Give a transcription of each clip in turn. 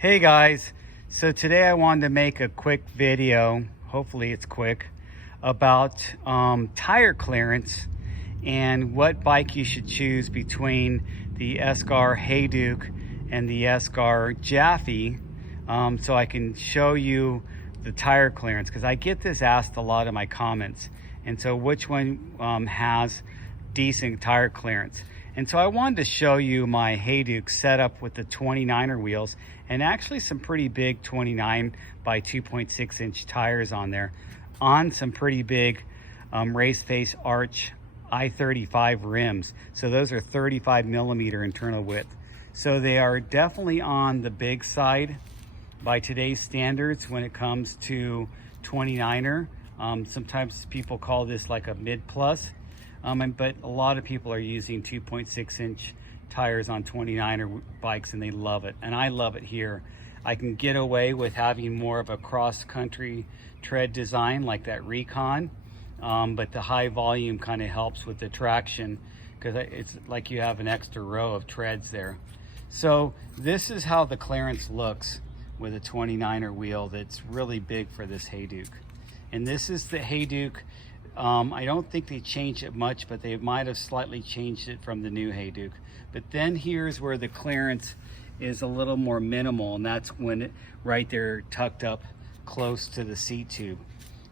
Hey guys, so today I wanted to make a quick video, hopefully it's quick, about tire clearance and what bike you should choose between the Esker Hayduke and the Esker Japhy, so I can show you the tire clearance, because I get this asked a lot in my comments. And so which one has decent tire clearance? And so I wanted to show you my Hayduke setup with the 29er wheels and actually some pretty big 29 by 2.6 inch tires on there, on some pretty big race face arch I-35 rims. So those are 35 millimeter internal width. So they are definitely on the big side by today's standards when it comes to 29er. Sometimes people call this like a mid plus. But a lot of people are using 2.6 inch tires on 29er bikes and they love it. And I love it here. I can get away with having more of a cross-country tread design like that Recon, but the high volume kind of helps with the traction because it's like you have an extra row of treads there. So this is how the clearance looks with a 29er wheel that's really big for this Hayduke. And this is the Hayduke. I don't think they changed it much, but they might have slightly changed it from the new Hayduke. But then here's where the clearance is a little more minimal, and that's when it right there tucked up close to the seat tube.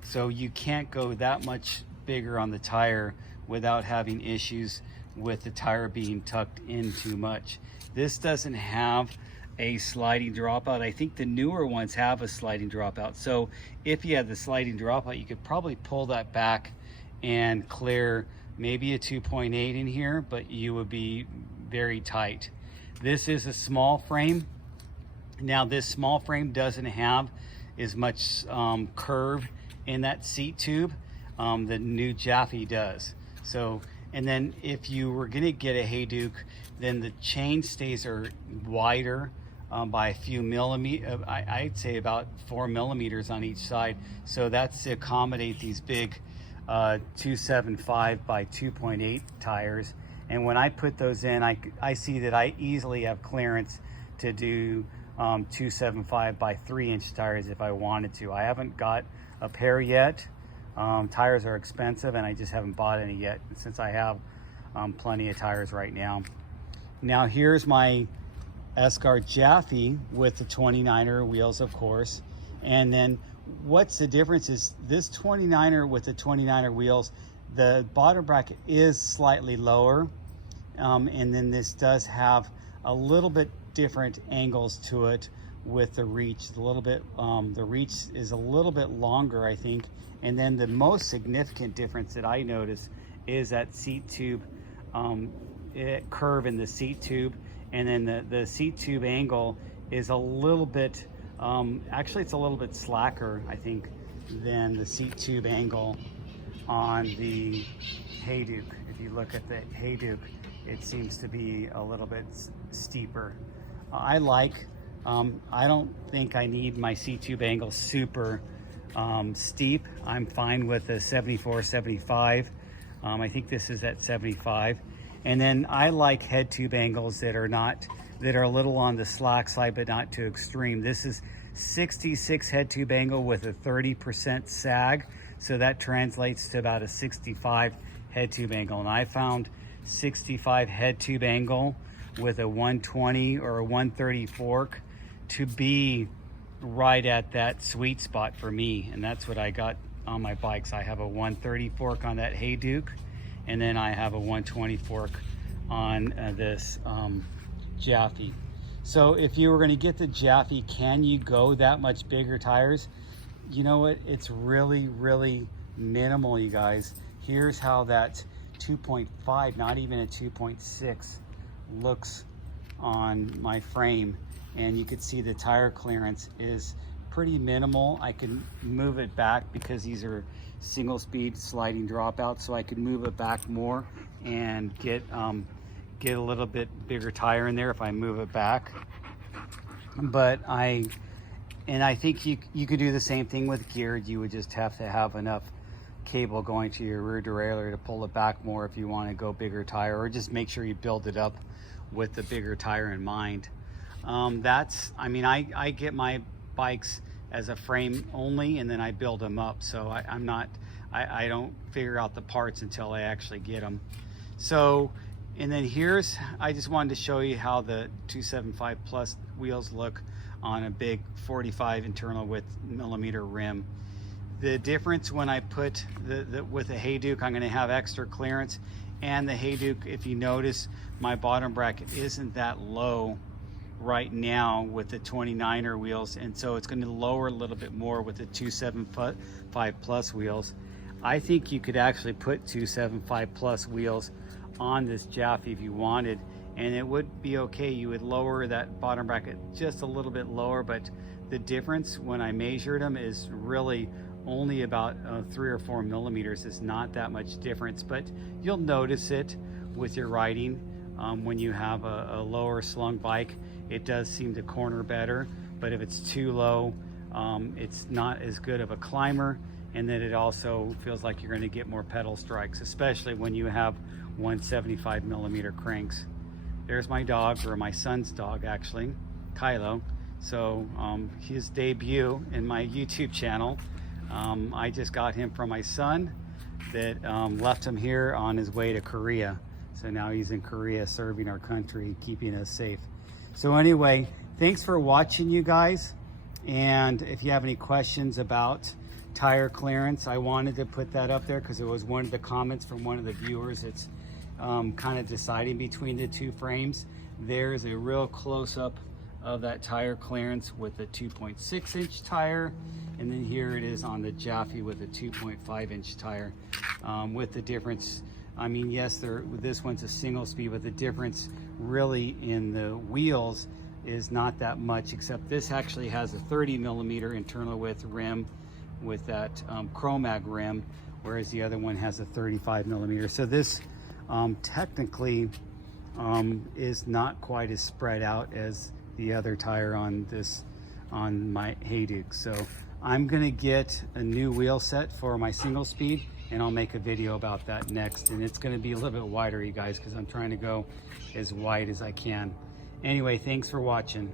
So you can't go that much bigger on the tire without having issues with the tire being tucked in too much. This doesn't have a sliding dropout. I think the newer ones have a sliding dropout. So if you had the sliding dropout, you could probably pull that back and clear maybe a 2.8 in here, but you would be very tight. This is a small frame. Now this small frame doesn't have as much curve in that seat tube. The new Japhy does. So, and then if you were gonna get a Hayduke, then the chain stays are wider by a few millimeters. I'd say about 4 millimeters on each side. So that's to accommodate these big 275 by 2.8 tires. And when I put those in, I see that I easily have clearance to do 275 by 3-inch tires if I wanted to. I haven't got a pair yet. Tires are expensive and I just haven't bought any yet since I have plenty of tires right now. Now here's my Esker Japhy with the 29er wheels, of course. And then what's the difference is this 29er with the 29er wheels, the bottom bracket is slightly lower. And then this does have a little bit different angles to it with the reach. The reach is a little bit longer, I think. And then the most significant difference that I notice is that seat tube curve in the seat tube. And then the seat tube angle is a little bit, actually it's a little bit slacker, I think, than the seat tube angle on the Hayduke. If you look at the Hayduke, it seems to be a little bit steeper. I don't think I need my seat tube angle super steep. I'm fine with the 74, 75. I think this is at 75. And then I like head tube angles that are a little on the slack side, but not too extreme. This is 66 head tube angle with a 30% sag. So that translates to about a 65 head tube angle. And I found 65 head tube angle with a 120 or a 130 fork to be right at that sweet spot for me. And that's what I got on my bikes. I have a 130 fork on that Hayduke, and then I have a 120 fork on this Japhy. So if you were going to get the Japhy, can you go that much bigger tires? You know what? It's really, really minimal, you guys. Here's how that 2.5, not even a 2.6, looks on my frame. And you could see the tire clearance is pretty minimal. I can move it back because these are single speed sliding dropouts, so I can move it back more and get a little bit bigger tire in there if I move it back. But I think you could do the same thing with geared. You would just have to have enough cable going to your rear derailleur to pull it back more if you want to go bigger tire, or just make sure you build it up with the bigger tire in mind. I mean, I get my bikes as a frame only, and then I build them up. So I don't figure out the parts until I actually get them. So, and then I just wanted to show you how the 275 Plus wheels look on a big 45 internal width millimeter rim. The difference when I put with the Hayduke, I'm going to have extra clearance, and the Hayduke, if you notice, my bottom bracket isn't that low right now with the 29er wheels, and so it's going to lower a little bit more with the 275 Plus wheels. I think you could actually put 275 Plus wheels on this Japhy if you wanted, and it would be okay. You would lower that bottom bracket just a little bit lower, but the difference when I measured them is really only about 3 or 4 millimeters. It's not that much difference, but you'll notice it with your riding. When you have a lower slung bike, it does seem to corner better, but if it's too low, it's not as good of a climber, and then it also feels like you're going to get more pedal strikes, especially when you have 175 millimeter cranks. There's my dog, or my son's dog actually, Kylo. So his debut in my YouTube channel. I just got him from my son that left him here on his way to Korea. So now he's in Korea serving our country, keeping us safe. So anyway, thanks for watching, you guys. And if you have any questions about tire clearance, I wanted to put that up there because it was one of the comments from one of the viewers. It's kind of deciding between the two frames. There's a real close-up of that tire clearance with a 2.6 inch tire, and then here it is on the Japhy with a 2.5 inch tire. With the difference, I mean, yes, this one's a single speed, but the difference really in the wheels is not that much, except this actually has a 30 millimeter internal width rim with that Chromag rim, whereas the other one has a 35 millimeter. So this technically is not quite as spread out as the other tire on my Hayduke. So I'm gonna get a new wheel set for my single speed, and I'll make a video about that next. And it's gonna be a little bit wider, you guys, because I'm trying to go as wide as I can. Anyway, thanks for watching.